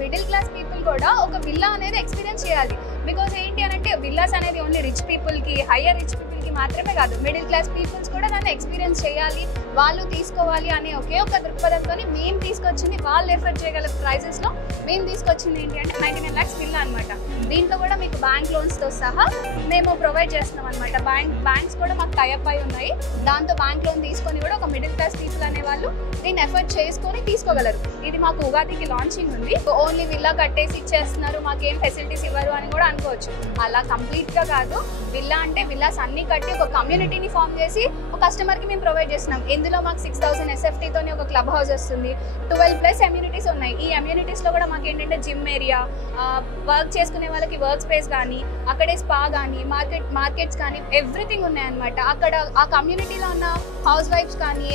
Middle class people కూడా ఒక villa అనేది ఎక్స్పీరియన్స్ చేయాలి. బికాజ్ ఏంటి అని అంటే విల్లాస్ అనేది ఓన్లీ రిచ్ పీపుల్కి, హయ్యర్ రిచ్ పీపుల్కి మాత్రమే కాదు, మిడిల్ క్లాస్ పీపుల్స్ కూడా దాన్ని ఎక్స్పీరియన్స్ చేయాలి, వాళ్ళు తీసుకోవాలి అనే ఒకే ఒక దృక్పథంతో మేము తీసుకొచ్చింది, వాళ్ళు ఎఫర్ట్ చేయగల ప్రైజెస్లో మేము తీసుకొచ్చింది ఏంటి అంటే 99 lakhs విల్లా అనమాట. దీంట్లో కూడా మీకు బ్యాంక్ లోన్స్తో సహా మేము ప్రొవైడ్ చేస్తున్నాం అనమాట. బ్యాంక్స్ కూడా మాకు టైఅప్ అయి ఉన్నాయి. దాంతో బ్యాంక్ లోన్ తీసుకొని కూడా ఒక మిడిల్ క్లాస్ పీపుల్ అనే వాళ్ళు దీన్ని ఎఫర్ట్ చేసుకొని తీసుకోగలరు. ఇది మాకు ఉగాదికి లాంచింగ్ ఉంది. ఓన్లీ విల్లా కట్టేసి ఇచ్చేస్తున్నారు, మాకేం ఫెసిలిటీస్ ఇవ్వరు అని కూడా అనుకోవచ్చు. అలా కంప్లీట్గా కాదు. విల్లా అంటే విల్లాస్ అన్ని కట్టి ఒక కమ్యూనిటీని ఫామ్ చేసి ఒక కస్టమర్కి మేము ప్రొవైడ్ చేస్తున్నాం. ఇందులో మాకు 6000 SFTతోని ఒక క్లబ్ హౌస్ వస్తుంది. 12+ అమ్యూనిటీస్ ఉన్నాయి. ఈ అమ్యూనిటీస్లో కూడా మాకు ఏంటంటే జిమ్ ఏరియా, వర్క్ చేసుకునే వాళ్ళకి వర్క్ స్పేస్ కానీ, అక్కడే స్పా కానీ, మార్కెట్స్ కానీ ఎవ్రీథింగ్ ఉన్నాయన్నమాట. అక్కడ ఆ కమ్యూనిటీలో ఉన్న హౌస్ వైఫ్స్ కానీ,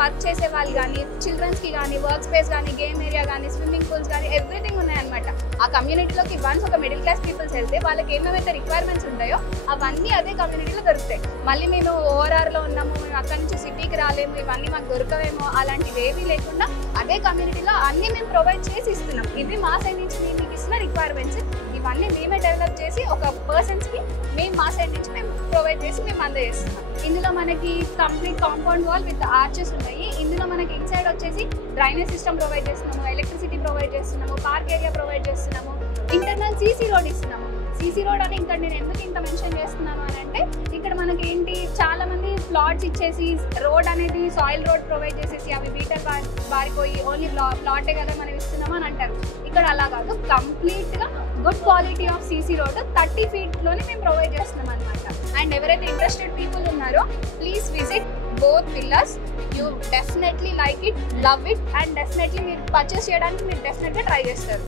వర్క్ చేసే వాళ్ళు కానీ, చిల్డ్రన్స్కి కానీ వర్క్ స్పేస్ కానీ, గేమ్ ఏరియా కానీ, స్విమ్మింగ్ పూల్స్ కానీ ఎవ్రీథింగ్ ఉన్నాయన్నమాట. ఆ కమ్యూనిటీలోకి వన్స్ ఒక మిడిల్ క్లాస్ పీపుల్స్ వెళ్తే వాళ్ళకి ఏమేమైతే రిక్వైర్మెంట్స్ ఉంటాయో అవన్నీ అదే కమ్యూనిటీలో దొరుకుతాయి. మళ్ళీ మేము ఓఆర్ఆర్లో ఉన్నాము, మేము అక్కడి నుంచి సిటీకి రాలేము, ఇవన్నీ మాకు దొరకవేమో అలాంటివి ఏమీ లేకుండా అదే కమ్యూనిటీలో అన్నీ మేము ప్రొవైడ్ చేసి ఇస్తున్నాం. ఇవి మా సైడ్ నుంచి మేము మీకు ఇస్తున్న రిక్వైర్మెంట్స్. ఇవన్నీ మేమే డెవలప్ చేసి ఒక పర్సన్స్కి మేము మా సైడ్ నుంచి మేము ప్రొవైడ్ చేసి మేము అందజేస్తున్నాం. ఇందులో మనకి complete compound wall with arches ఉన్నాయి. ఇందులో మనకి ఇన్సైడ్ వచ్చేసి డ్రైనేజ్ సిస్టమ్ ప్రొవైడ్ చేస్తున్నాము, ఎలక్ట్రిసిటీ ప్రొవైడ్ చేస్తున్నాము, పార్క్ ఏరియా ప్రొవైడ్ చేస్తున్నాము, ఇంటర్నల్ సీసీ రోడ్ ఇస్తున్నాము. సీసీ రోడ్ అని ఇక్కడ నేను ఎందుకు ఇంత మెన్షన్ చేస్తున్నాను అని అంటే, ఇక్కడ మనకి ఏంటి చాలా మంది ప్లాట్స్ ఇచ్చేసి రోడ్ అనేది సాయిల్ రోడ్ ప్రొవైడ్ చేసేసి అవి బీటర్ బారిపోయి ఓన్లీ ప్లాటే కదా మనం ఇస్తున్నాము అని అంటారు. ఇక్కడ అలా కాదు, కంప్లీట్గా good quality of CC road 30 feetలోనే మేము ప్రొవైడ్ చేస్తున్నాం అనమాట. అండ్ ఎవరైతే ఇంట్రెస్టెడ్ పీపుల్ ఉన్నారో please visit both villas. You definitely like it, love it, and definitely మీరు పర్చేస్ చేయడానికి మీరు డెఫినెట్గా ట్రై చేస్తారు.